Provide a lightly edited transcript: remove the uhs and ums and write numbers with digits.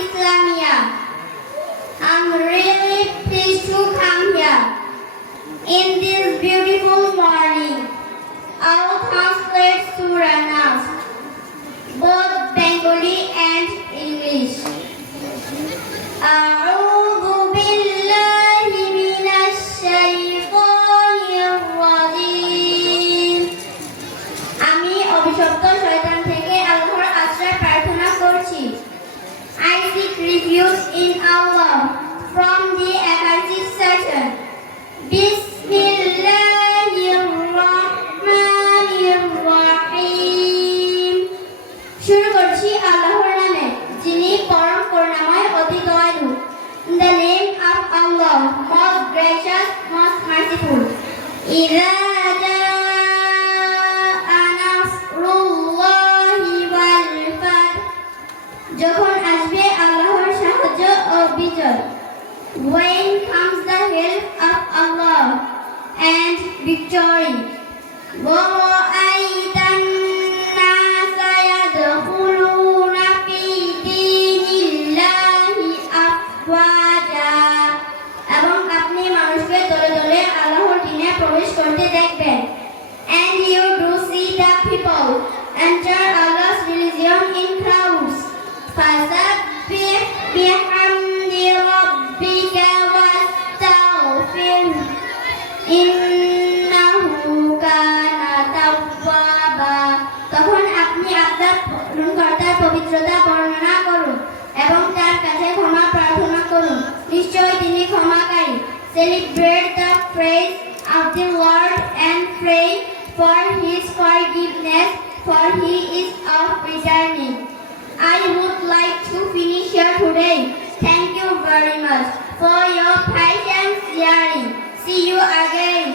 Islamia. I'm really pleased to come here in this beautiful morning. I will translate Surah Nas, both Bengali and English. أعوذ بالله من الشيطان الرجيم. আমি অভিশপ্ত শয়তান থেকে আল্লাহর আশ্রয় প্রার্থনা করছি। I seek refuge in Allah from the accursed Satan. Bismillahirrahmanirrahim. শুরু করছি আল্লাহর নামে, যিনি পরম করুণাময় অতি দয়ালু। In the name of Allah, most gracious, most merciful. إذا جاء نصر الله والفتح. যখন আসবে আল্লাহর সাহায্য ও বিজয়। When comes the help of Allah and victory. وَرَأَيْتَ النَّاسَ يَدْخُلُونَ فِي دِينِ اللَّهِ أَفْوَاجًا. এবং আপনি মানুষকে দলে দলে আল্লাহর দ্বীনে প্রবেশ করতে দেখবেন। And you do see the people enter Allah's religion in crowds. فَسَبِّحْ بِحَمْدِ رَبِّكَ وَاسْتَغْفِرْهُ ইন্নাহু কানা তাওয়াবা. তখন আপনি আপনার কর্তার পবিত্রতা বর্ণনা করুন এবং তার কাছে ক্ষমা প্রার্থনা করুন, নিশ্চয়ই তিনি ক্ষমাকারী। Celebrate the praise of the Lord and pray for his forgiveness, for he is of returning. I would like to finish here today. Thank you very much for your patience hearing. See you again.